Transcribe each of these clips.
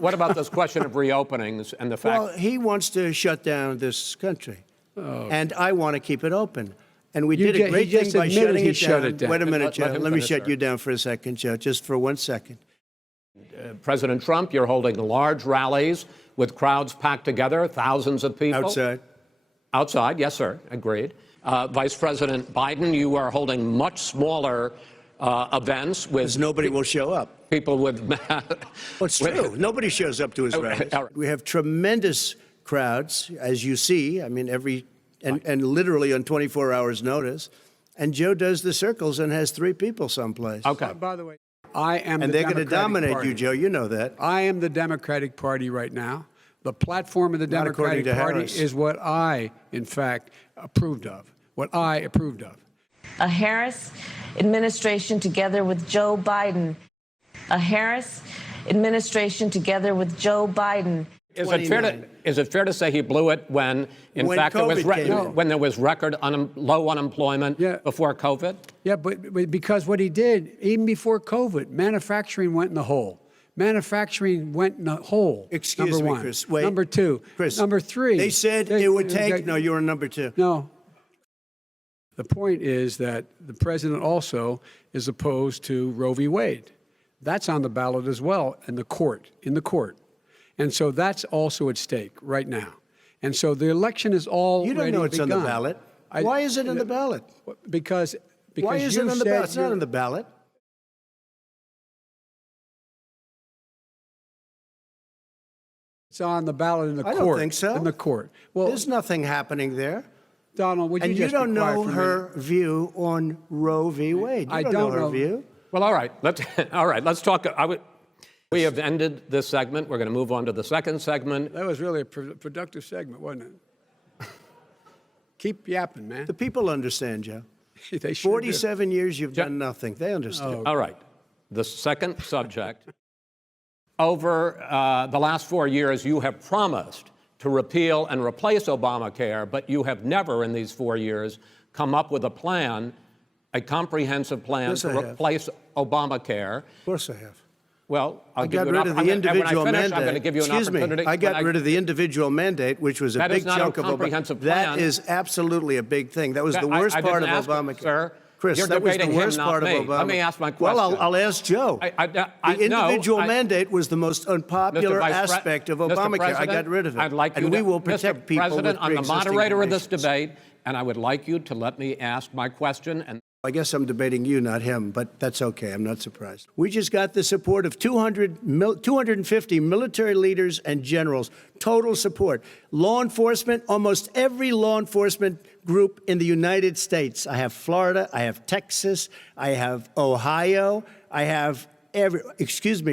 what about this question of reopenings and the fact? Well, he wants to shut down this country, and I want to keep it open. And we did a great thing by shutting it down. Wait a minute, Joe. Let me shut you down for a second, Joe, just for 1 second. President Trump, you're holding large rallies with crowds packed together, thousands of people. Outside. Outside, yes, sir. Agreed. Vice President Biden, you are holding much smaller events with. Because nobody will show up. People with. Well, it's true. Nobody shows up to his rallies. We have tremendous crowds, as you see. I mean, and literally on 24 hours' notice. And Joe does the circles and has 3 people someplace. Okay. By the way, I am And the they're going to dominate Party. you, Joe. You know that. I am the Democratic Party right now. The platform of the Not according Democratic to Party Harris. is what I, in fact, approved of. What I approved of. A Harris administration together with Joe Biden. A Harris administration together with Joe Biden. Is it fair to say he blew it when, in When fact, COVID there was record low unemployment before COVID? Yeah, but because what he did, even before COVID, manufacturing went in the hole. Manufacturing went in the hole. Excuse number me, one. Chris. Wait. Number 2. Chris. Number 3. They said it would take. No, you're on number 2. No. The point is that the president also is opposed to Roe v. Wade. That's on the ballot as well in the court. And so that's also at stake right now. And so the election is already You don't know it's begun. on the ballot. Why is it on the ballot? Because Why is it on the ballot? It's not on the ballot. It's on the ballot in the court. I don't think so. In the court. Well, There's nothing happening there. Donald, would you And just you don't be quiet know for a her minute? view on Roe v. Wade. You I don't don't know her know. view. Well, all right. Let's talk. We have ended this segment. We're going to move on to the second segment. That was really a productive segment, wasn't it? Keep yapping, man. The people understand, Joe. They sure 47 years you've done nothing. They understand. All right. The second subject. Over the last 4 years, you have promised to repeal and replace Obamacare, but you have never in these 4 years come up with a plan, a comprehensive plan to replace Obamacare. Of course I have. Well, I got rid of the individual mandate. I'm going to give you an opportunity. I got rid of the individual mandate, which was a big chunk of Obamacare. That is absolutely a big thing. That was the worst part of Obamacare. Sir, Chris, you're that was the debating worst him, part not of me. Obamacare. Let me ask my question. Well, I'll ask Joe. The individual mandate was the most unpopular aspect of Obamacare. I got rid of it. I'd like you and we will protect Mr. people President, with I'm the pre-existing moderator of this conditions. debate, and I would like you to let me ask my question. And I guess I'm debating you, not him, but that's okay. I'm not surprised. We just got the support of 250 military leaders and generals, total support. Law enforcement, almost every law enforcement group in the United States. I have Florida, I have Texas, I have Ohio, I have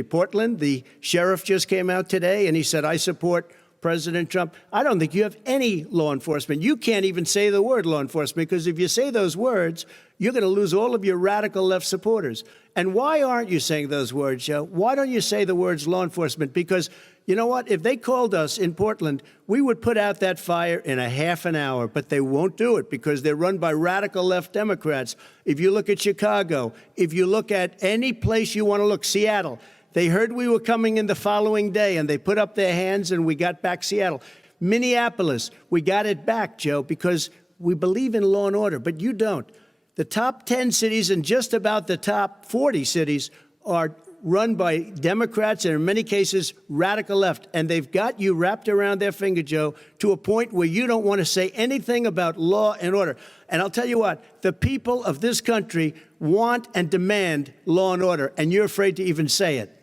Portland. The sheriff just came out today and he said, I support President Trump. I don't think you have any law enforcement. You can't even say the word law enforcement, because if you say those words, you're going to lose all of your radical left supporters. And why aren't you saying those words, Joe? Why don't you say the words law enforcement? Because you know what? If they called us in Portland, we would put out that fire in a half an hour, but they won't do it because they're run by radical left Democrats. If you look at Chicago, if you look at any place you want to look, Seattle, they heard we were coming in the following day, and they put up their hands, and we got back Seattle. Minneapolis, we got it back, Joe, because we believe in law and order, but you don't. The top 10 cities and just about the top 40 cities are run by Democrats and in many cases radical left. And they've got you wrapped around their finger, Joe, to a point where you don't want to say anything about law and order. And I'll tell you what, the people of this country want and demand law and order, and you're afraid to even say it.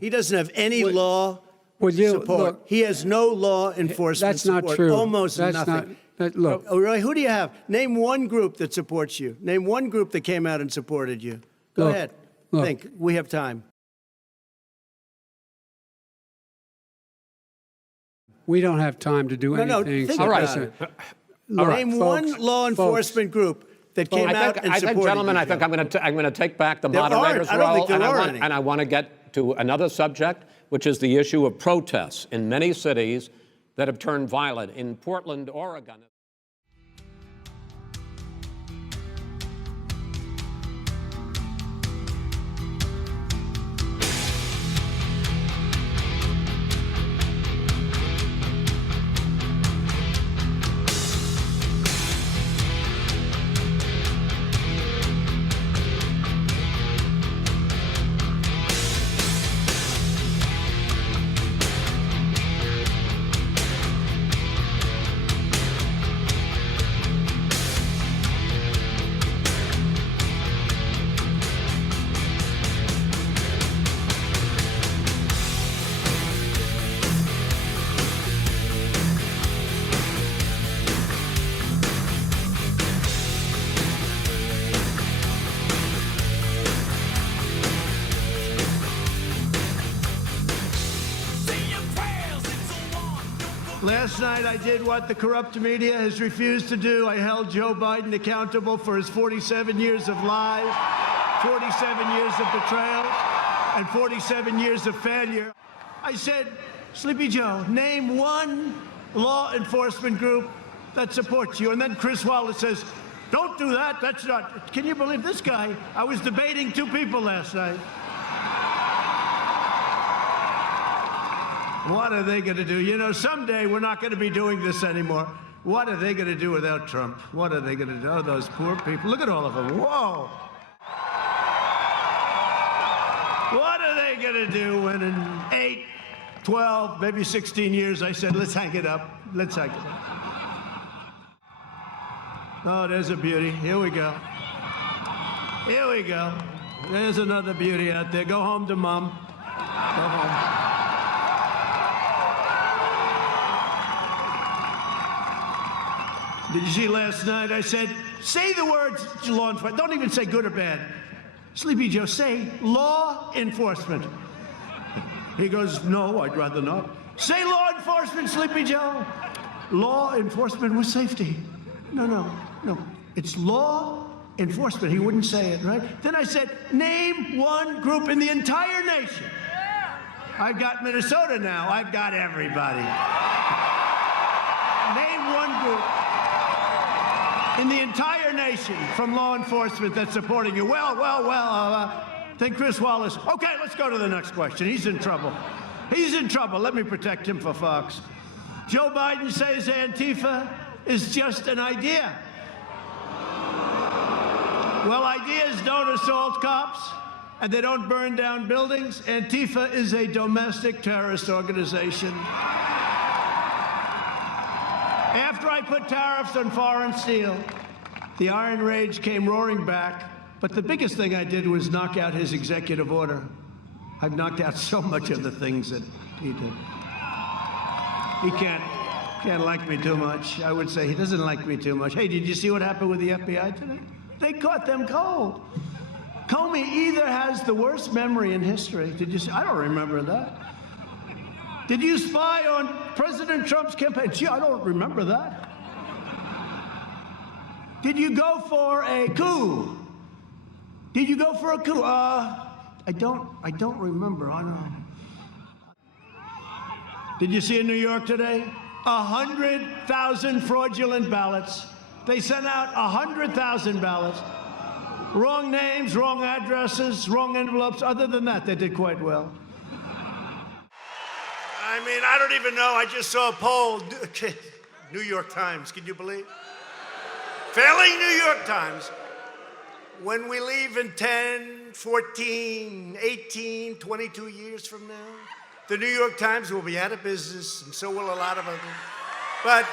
He doesn't have any law support. Look, he has no law enforcement that's not support. true. Almost that's nothing. Look. Oh, Roy, who do you have? Name one group that supports you. Name one group that came out and supported you. Go ahead. Think. We have time. We don't have time to do anything. Think all right. about it. All right, Name folks, one law enforcement group that came out and supported gentlemen, you. I think I'm going to take back the There moderator's aren't. I don't role, think there are any. and I want to get to another subject, which is the issue of protests in many cities that have turned violent. In Portland, Oregon. Last night, I did what the corrupt media has refused to do. I held Joe Biden accountable for his 47 years of lies, 47 years of betrayal, and 47 years of failure. I said, Sleepy Joe, name one law enforcement group that supports you. And then Chris Wallace says, don't do that. That's not. Can you believe this guy? I was debating two people last night. What are they going to do? You know, someday we're not going to be doing this anymore. What are they going to do without Trump? What are they going to do? Oh, those poor people. Look at all of them. Whoa. What are they going to do when in 8, 12, maybe 16 years I said, let's hang it up. Let's hang it up. Oh, there's a beauty. Here we go. Here we go. There's another beauty out there. Go home to mom. Go home. Did you see last night? I said, say the words law enforcement. Don't even say good or bad. Sleepy Joe, say law enforcement. He goes, no, I'd rather not. Say law enforcement, Sleepy Joe. Law enforcement with safety. No. It's law enforcement. He wouldn't say it, right? Then I said, name one group in the entire nation. I've got Minnesota now. I've got everybody. Name one group in the entire nation from law enforcement that's supporting you. Then Chris Wallace, okay, let's go to the next question. He's in trouble. He's in trouble. Let me protect him for Fox. Joe Biden says Antifa is just an idea. Well, ideas don't assault cops, and they don't burn down buildings. Antifa is a domestic terrorist organization. After I put tariffs on foreign steel, the Iron Rage came roaring back. But the biggest thing I did was knock out his executive order. I've knocked out so much of the things that he did. He can't like me too much. I would say he doesn't like me too much. Hey, did you see what happened with the FBI today? They caught them cold. Comey either has the worst memory in history. Did you see? I don't remember that. Did you spy on President Trump's campaign? Gee, I don't remember that. Did you go for a coup? Did you go for a coup? I don't remember. I don't know. Did you see in New York today? 100,000 fraudulent ballots. They sent out 100,000 ballots. Wrong names, wrong addresses, wrong envelopes. Other than that, they did quite well. I mean, I don't even know. I just saw a poll. New York Times, can you believe? Failing New York Times. When we leave in 10, 14, 18, 22 years from now, the New York Times will be out of business, and so will a lot of others. But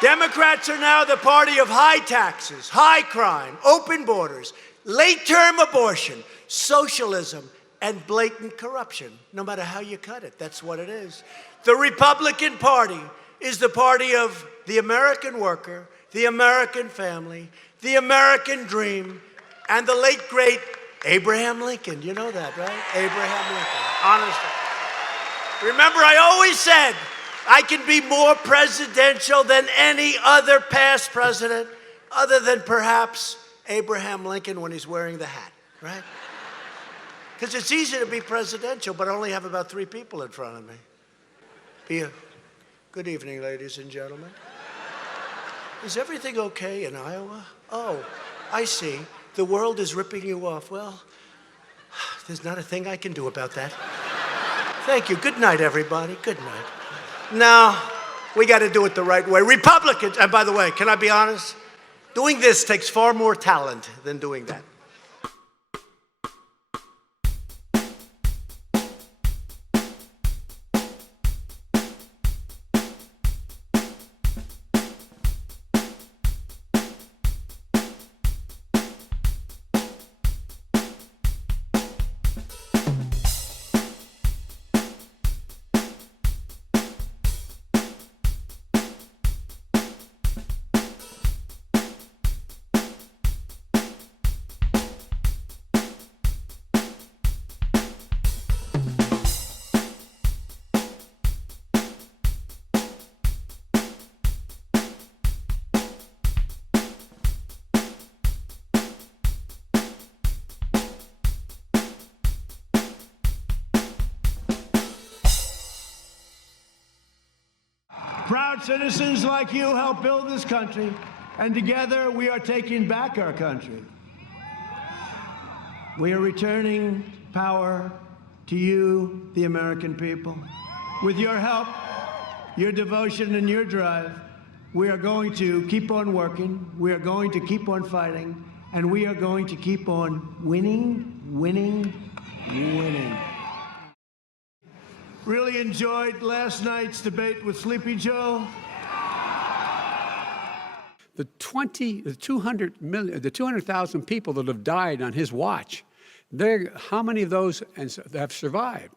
Democrats are now the party of high taxes, high crime, open borders, late-term abortion, socialism, and blatant corruption. No matter how you cut it, that's what it is. The Republican Party is the party of the American worker, the American family, the American dream, and the late, great Abraham Lincoln. You know that, right? Abraham Lincoln. Honestly. Remember, I always said I can be more presidential than any other past president, other than perhaps Abraham Lincoln when he's wearing the hat, right? Because it's easy to be presidential, but I only have about 3 people in front of me. Good evening, ladies and gentlemen. Is everything okay in Iowa? Oh, I see. The world is ripping you off. Well, there's not a thing I can do about that. Thank you. Good night, everybody. Good night. Now, we got to do it the right way. Republicans, and by the way, can I be honest? Doing this takes far more talent than doing that. Proud citizens like you helped build this country, and together we are taking back our country. We are returning power to you, the American people. With your help, your devotion, and your drive, we are going to keep on working, we are going to keep on fighting, and we are going to keep on winning, winning, winning. Really enjoyed last night's debate with Sleepy Joe. The 200,000 people that have died on his watch, how many of those have survived?